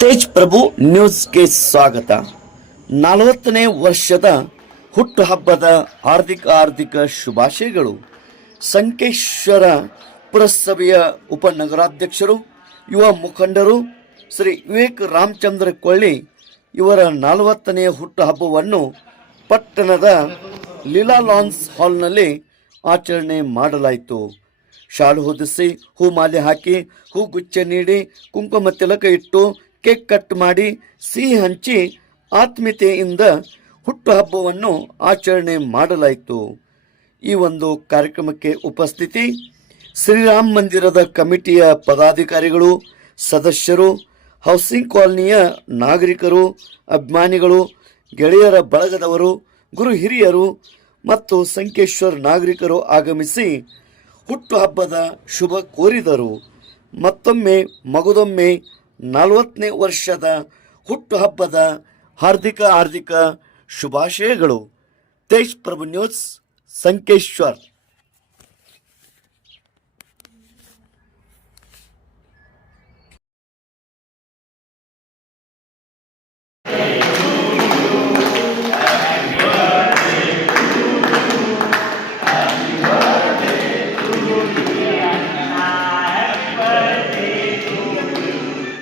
ತೇಜ್ ಪ್ರಭು ನ್ಯೂಸ್ಗೆ ಸ್ವಾಗತ. ನಲವತ್ತನೇ ವರ್ಷದ ಹುಟ್ಟುಹಬ್ಬದ ಹಾರ್ದಿಕ ಹಾರ್ದಿಕ ಶುಭಾಶಯಗಳು. ಸಂಕೇಶ್ವರ ಪುರಸಭೆಯ ಉಪನಗರಾಧ್ಯಕ್ಷರು, ಯುವ ಮುಖಂಡರು ಶ್ರೀ ವಿವೇಕ್ ರಾಮಚಂದ್ರ ಕೊಳ್ಳಿ ಇವರ ನಲವತ್ತನೆಯ ಹುಟ್ಟುಹಬ್ಬವನ್ನು ಪಟ್ಟಣದ ಲೀಲಾ ಲಾನ್ಸ್ ಹಾಲ್ನಲ್ಲಿ ಆಚರಣೆ ಮಾಡಲಾಯಿತು. ಶಾಲು ಹೊದಿಸಿ ಹೂ ಮಾಲೆ ಹಾಕಿ ಹೂ ಗುಚ್ಛ ನೀಡಿ ಕುಂಕುಮ ತಿಲಕ ಇಟ್ಟು ಕೇಕ್ ಕಟ್ ಮಾಡಿ ಸಿಹಿ ಹಂಚಿ ಆತ್ಮೀಯತೆಯಿಂದ ಹುಟ್ಟುಹಬ್ಬವನ್ನು ಆಚರಣೆ ಮಾಡಲಾಯಿತು. ಈ ಒಂದು ಕಾರ್ಯಕ್ರಮಕ್ಕೆ ಉಪಸ್ಥಿತಿ ಶ್ರೀರಾಮ್ ಮಂದಿರದ ಕಮಿಟಿಯ ಪದಾಧಿಕಾರಿಗಳು, ಸದಸ್ಯರು, ಹೌಸಿಂಗ್ ಕಾಲನಿಯ ನಾಗರಿಕರು, ಅಭಿಮಾನಿಗಳು, ಗೆಳೆಯರ ಬಳಗದವರು, ಗುರು ಹಿರಿಯರು ಮತ್ತು ಸಂಕೇಶ್ವರ್ ನಾಗರಿಕರು ಆಗಮಿಸಿ ಹುಟ್ಟುಹಬ್ಬದ ಶುಭ ಕೋರಿದರು. ಮತ್ತೊಮ್ಮೆ ಮಗುದೊಮ್ಮೆ ನಲವತ್ತನೇ ವರ್ಷದ ಹುಟ್ಟುಹಬ್ಬದ ಹಾರ್ದಿಕ ಹಾರ್ದಿಕ ಶುಭಾಶಯಗಳು. ತೇಜ್ ಪ್ರಭು ನ್ಯೂಸ್, ಸಂಕೇಶ್ವರ್.